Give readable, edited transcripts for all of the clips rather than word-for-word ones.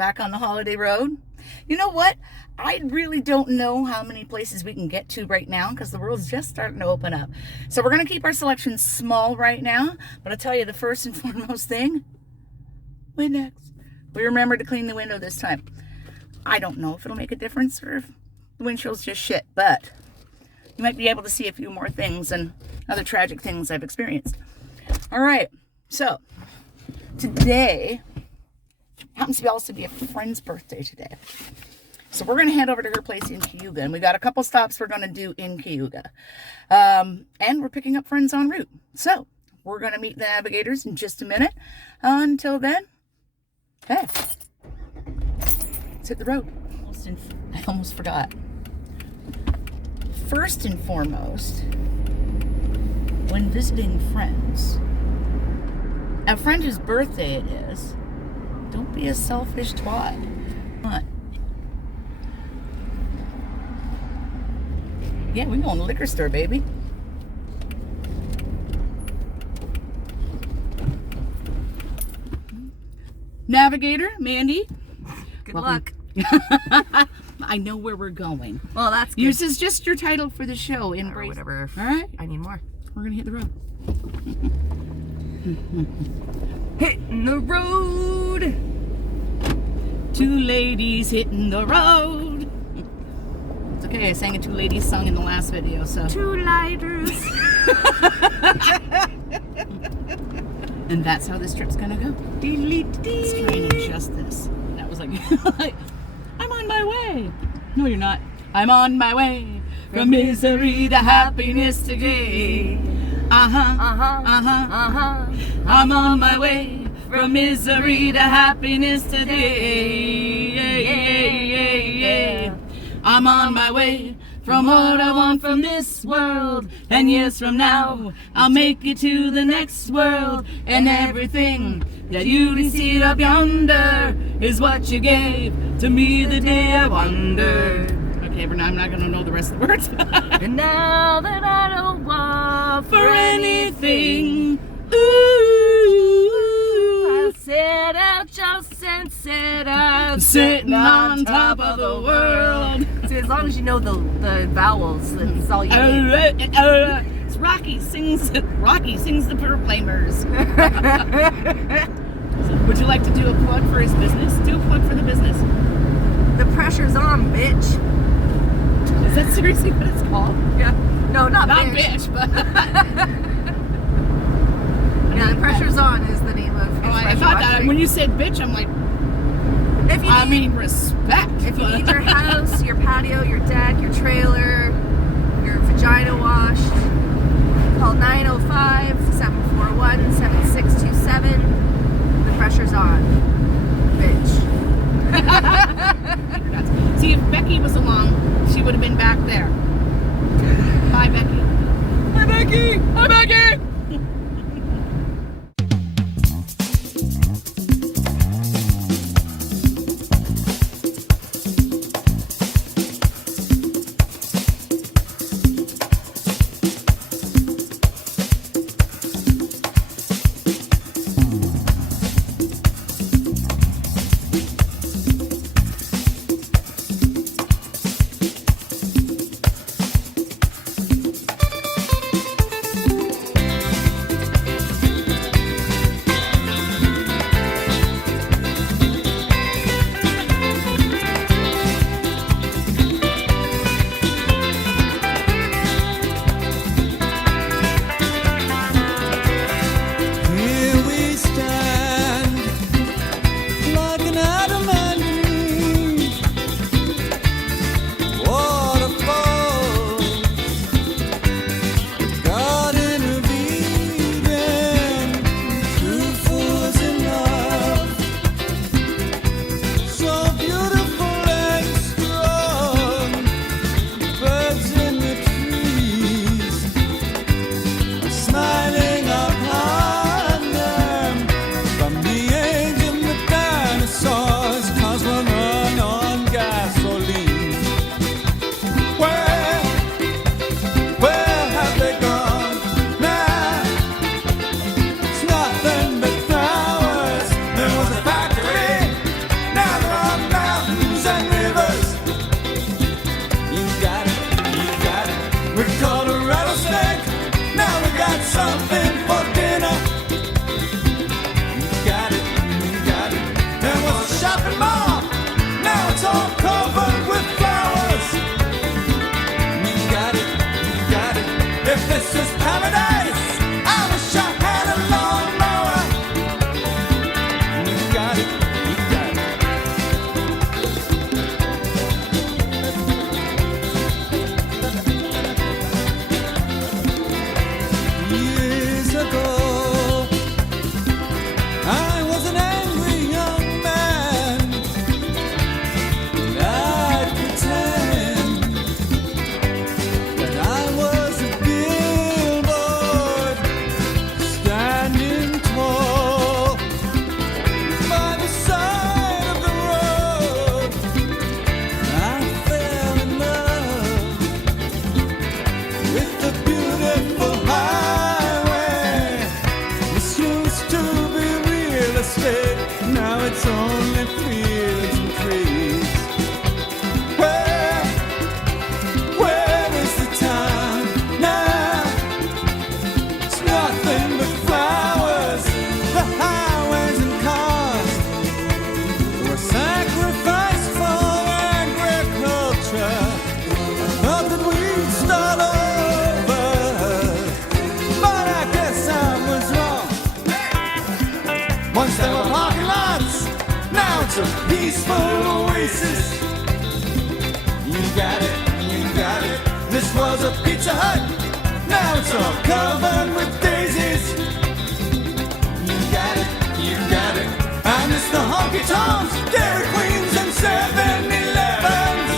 back on the holiday road. You know what? I really don't know how many places we can get to right now because the world's just starting to open up. So we're going to keep our selection small right now. But I'll tell you the first and foremost thing, Windex. We remember to clean the window this time. I don't know if it'll make a difference or if the windshield's just shit, but you might be able to see a few more things and other tragic things I've experienced. All right, so today happens to also be a friend's birthday today. So we're going to head over to her place in Cayuga, and we got a couple stops we're going to do in Cayuga. And we're picking up friends en route. So we're going to meet the navigators in just a minute. Until then, hey, let's hit the road. I almost forgot. First and foremost, when visiting friends, a friend whose birthday it is, don't be a selfish twat. What? Yeah, we go in the liquor store, baby. Navigator, Mandy. Good luck. I know where we're going. Well, that's good. Use is just your title for the show. Embrace. Or whatever. All right. I need more. We're going to hit the road. Hitting the road. Two ladies hitting the road. It's okay. I sang a two ladies song in the last video, so. Two lighters. And that's how this trip's gonna go. Let's try and adjust this. That was like, I'm on my way. No, you're not. I'm on my way from misery to happiness today. I'm on my way from misery to happiness today. I'm on my way from what I want from this world. And years from now, I'll make it to the next world. And everything that you see up yonder is what you gave to me the day I wandered. Okay, but now I'm not going to know the rest of the words. And now that I don't want For anything, ooh, I set out just and set out sitting on top of the world. See, as long as you know the vowels, that's all you need. It's Rocky sings the Proclaimers. Would you like to do a plug for his business? Do a plug for the business. The pressure's on, bitch. Is that seriously what it's called? Yeah. No, not bitch, but yeah, the pressure's on is the name of his I thought that. And when you said bitch, I'm like, I mean respect. If you need your house, your patio, your deck, your trailer, your vagina washed, call 905-741-7627. The pressure's on, bitch. See, if Becky was along, she would have been back there. Bye, Becky. Hi, Becky. Hi, Becky. We caught a rattlesnake, now we got something for dinner. You got it, you got it. There was a shopping mall, now it's all covered with flowers. You got it, you got it. If this is paradise, I wish I had a lawnmower. You got it, you got it. Years ago, I was an angry young man, and I'd pretend that I was a billboard standing tall by the side of the road. I fell in love with the beautiful highway. This used to be real estate, now it's only fields and trees. Where is the town now? It's nothing but flowers, the highways and cars were sacrificed for agriculture. I thought that we'd start over, but I guess I was wrong. Once there were parking lots, now it's a peaceful oasis. You got it, you got it. This was a Pizza Hut, now it's all covered with daisies. You got it, you got it. I miss the honky tonks, Dairy Queens, and 7-Elevens.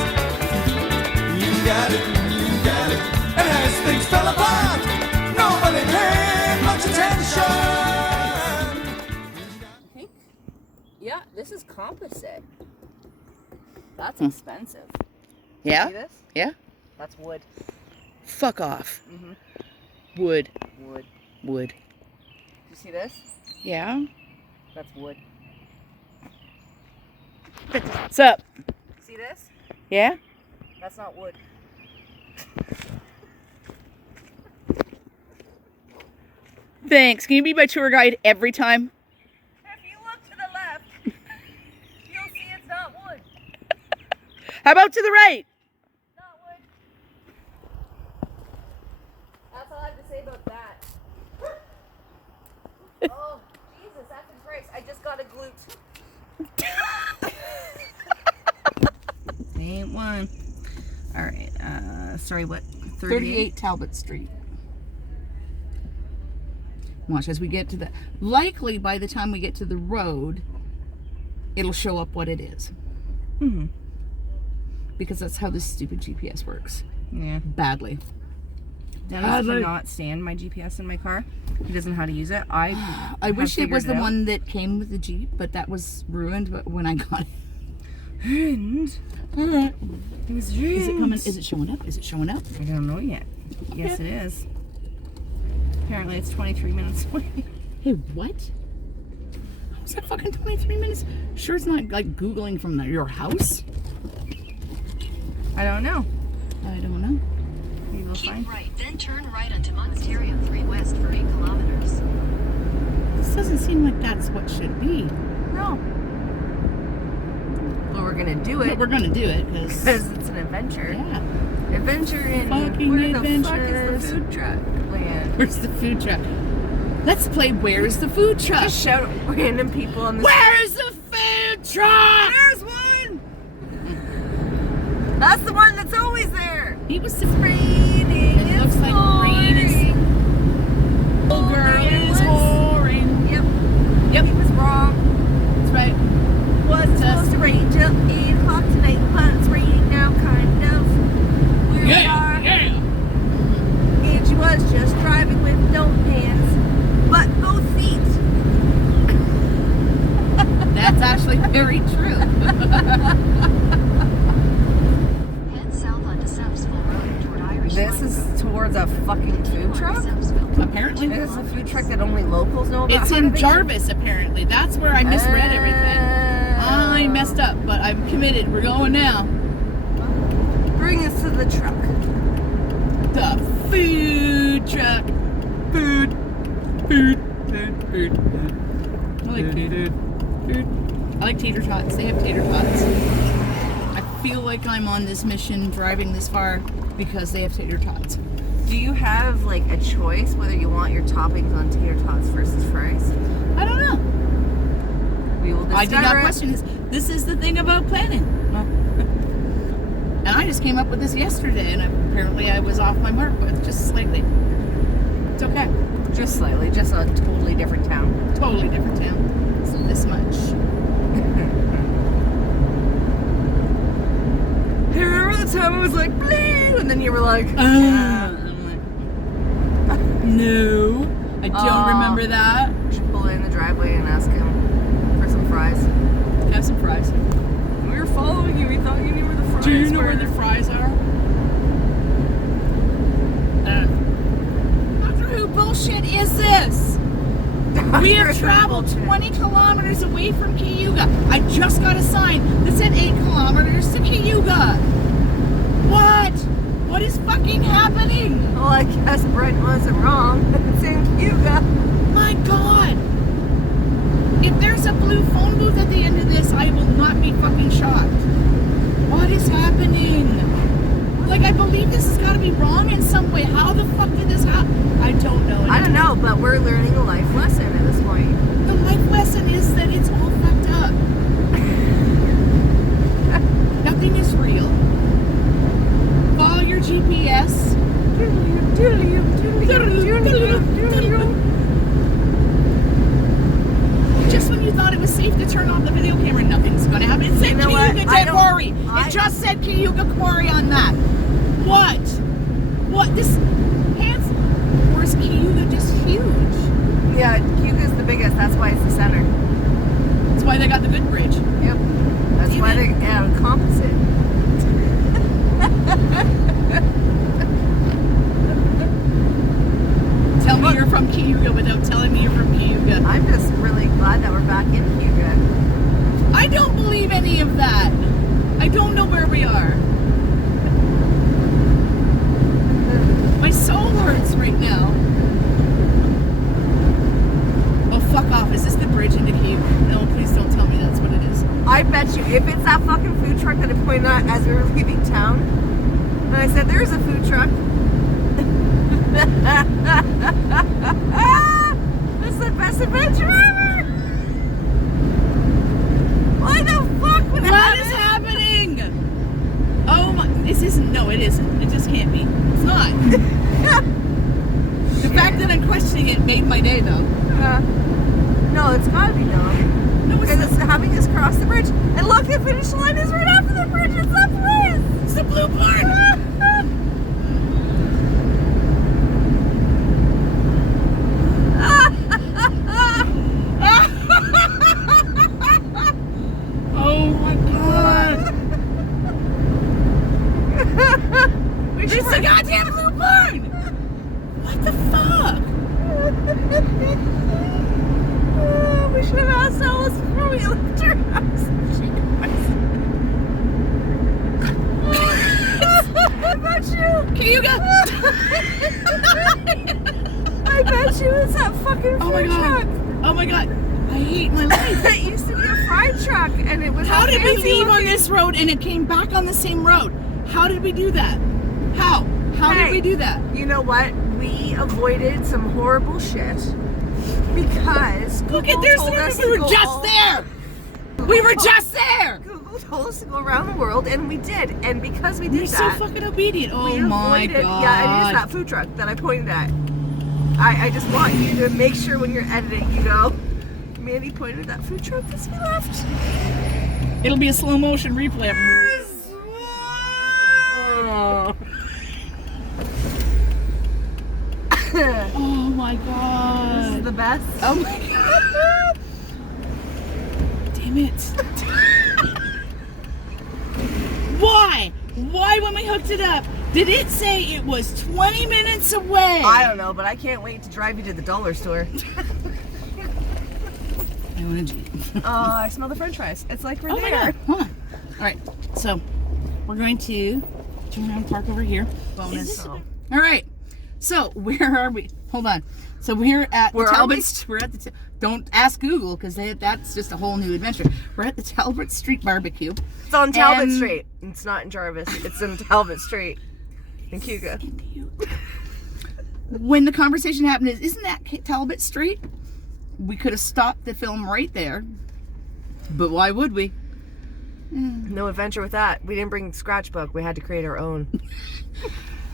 You got it, you got it. And as things fell apart, nobody paid much attention. Okay. Yeah, this is composite. That's expensive. Yeah? See this? Yeah? That's wood. Fuck off. Mhm. Wood. Wood. Wood. You see this? Yeah? That's wood. What's up? See this? Yeah? That's not wood. Thanks. Can you be my tour guide every time? If you look to the left, you'll see it's not wood. How about to the right? Not wood. That's all I have to say about that. Oh, Jesus, that's in price. I just got a glute. Ain't one. All right. Sorry, what? 38 Talbot Street. Watch as we get to the... Likely by the time we get to the road, it'll show up what it is. Mm-hmm. Because that's how this stupid GPS works. Yeah. Badly. Dennis cannot stand my GPS in my car. He doesn't know how to use it. I wish it was the out. one that came with the Jeep, but that was ruined when I got it. Ruined? It was ruined. Is it coming? Is it showing up? Is it showing up? I don't know yet. Yes, it is. Apparently it's 23 minutes away. Hey, what? How's that fucking 23 minutes? Sure it's not like Googling from your house? I don't know. I don't know. Maybe we'll Keep find. right, then turn right onto Ontario 3 West for 8 kilometers. This doesn't seem like that's what should be. No. Well, we're gonna do But it we're gonna do it because... because it's an adventure. Yeah. Adventure in Fucking where the adventures. fuck is the food truck land? Where's the food truck? Let's play Where's the Food Truck? Just shout at random people on the Where's the food truck? There's one! That's the one that's always there. He was Raining. It looks like rain is... Little girl is whoring. Yep. Yep. He was wrong. That's right. Was supposed to rain till 8 o'clock tonight, but it's raining now, kind of. Where we are. Yeah. And she was just driving with no hands, but both feet. That's actually very true. Head south onto Southsville Road toward Irish This Line is Road. towards a fucking food truck? Apparently. This is a food truck that only locals know about. It's How in do they- Jarvis, apparently. That's where I misread everything. I messed up, but I'm committed. We're going now. Bring us to the truck. The Food. I like food. I like tater tots. They have tater tots. I feel like I'm on this mission driving this far because they have tater tots. Do you have like a choice whether you want your toppings on tater tots versus fries? I don't know. We will discover. I did not question this. This is the thing about planning. And I just came up with this yesterday, and apparently I was off my mark, but just slightly. It's okay. Just slightly, just a totally different town. Totally different town. So this much. Hey, remember the time I was like, blue, and then you were like, I'm like, no, I don't remember that. You should pull in the driveway and ask him for some fries. Have some fries. We were following you. We thought you knew where the fries were. Do you know where the fries are? Doctor Who bullshit is this? We have traveled 20 kilometers away from Cayuga. I just got a sign that said 8 kilometers to Cayuga. What? What is fucking happening? Well, I guess Brent wasn't wrong. It's in Cayuga. My God. If there's a blue phone booth at the end of this, I will not be fucking shocked. What is happening? Like, I believe this has got to be wrong in some way. How the fuck did this happen? I don't know. I don't know, but we're learning a life lesson at this point. The life lesson is that it's all fucked up. Nothing is real. Follow your GPS. Just when you thought it was safe to turn off the video camera, nothing's gonna happen. It said You know what? Cayuga Quarry. It just said Cayuga Quarry on that. What? What? This hands? Or is Cayuga just huge? Yeah, Cayuga's the biggest. That's why it's the center. That's why they got the good bridge. Yep. That's why they composite. Tell me you're from Cayuga without telling me you're from Cayuga. I'm just really glad that we're back in Cayuga. I don't believe any of that. I don't know where we are. My soul hurts right now. Oh, fuck off. Is this the bridge into Cayuga? No, please don't tell me that's what it is. I bet you, if it's that fucking food truck that I pointed out as we were leaving town, and I said, there's a food truck. That's the best adventure ever! Why the fuck would What is happening? Oh my, this isn't, no it isn't. It just can't be. It's not. The fact that I'm questioning it made my day though. No, it's gotta be dumb. No, it's Because not. it's having us cross the bridge. And look, the finish line is right after the bridge. It's that place! It's the blue part. Oh my God. It's the goddamn blue barn! What the fuck? We should have asked Alice before we left her house. I bet you. Cayuga! I bet you it's that fucking Oh my food God. truck. Oh my God. I hate my life. It used to be a fried truck, and it was. How a did we fancy leave on looking- this road and it came back on the same road? How did we do that? How? How did Hey, we do that? You know what? We avoided some horrible shit because Look at Google there's told us we to were go just all- there. We were just there. Google told us to go around the world, and we did. And because we did You're so that, fucking obedient. Oh we my avoided. God. Yeah, it is that food truck that I pointed at. I just want you to make sure when you're editing, you go, Mandy pointed at that food truck as we left. It'll be a slow motion replay. Oh my God. This is the best. Oh my God. Damn it. Why? Why when we hooked it up? Did it say it was 20 minutes away? I don't know, but I can't wait to drive you to the dollar store. I want to I smell the french fries. It's like we're Oh my there. God. Hold on. All right. So we're going to turn around, park over here. Bonus. All right. So where are we? Hold on. So we're at Where the are Talbot. We're at the. Don't ask Google because that's just a whole new adventure. We're at the Talbot Street Barbecue. It's on Talbot And- Street. It's not in Jarvis. It's in Talbot Street in Cayuga. When the conversation happened, isn't that Talbot Street? We could have stopped the film right there, but why would we? No adventure with that. We didn't bring scratchbook. We had to create our own.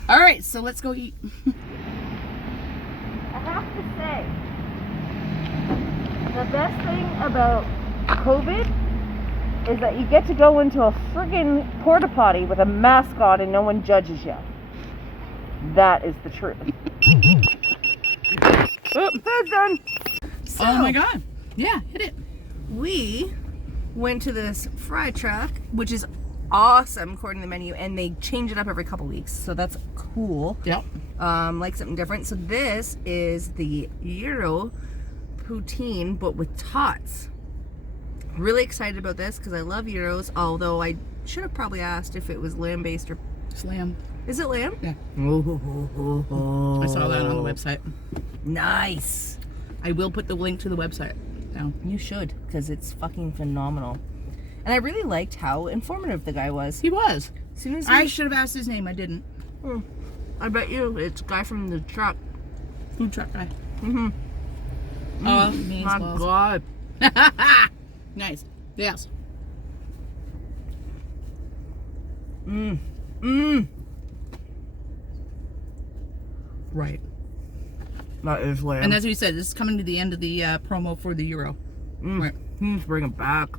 All right, so let's go eat. I have to say, the best thing about COVID is that you get to go into a friggin' porta potty with a mask on and no one judges you. That is the truth. Oh, food's done. So, Oh my God! Yeah, hit it. we went to this fry truck, which is awesome according to the menu, and they change it up every couple weeks, so that's cool. Yep. Like something different. So this is the Euro poutine, but with tots. Really excited about this because I love Euros, although I should have probably asked if it was lamb-based or... It's lamb. Is it lamb? Yeah. Oh. I saw that on the website. Nice. I will put the link to the website down. You should, because it's fucking phenomenal. And I really liked how informative the guy was. He was. As soon as I should have asked his name. I didn't. I bet you it's a guy from the truck. Food truck guy. Mm-hmm. Oh, me My as well. God. Nice. Yes. Right. That is lamb. And as we said, this is coming to the end of the promo for the Euro. Right. Bring it back.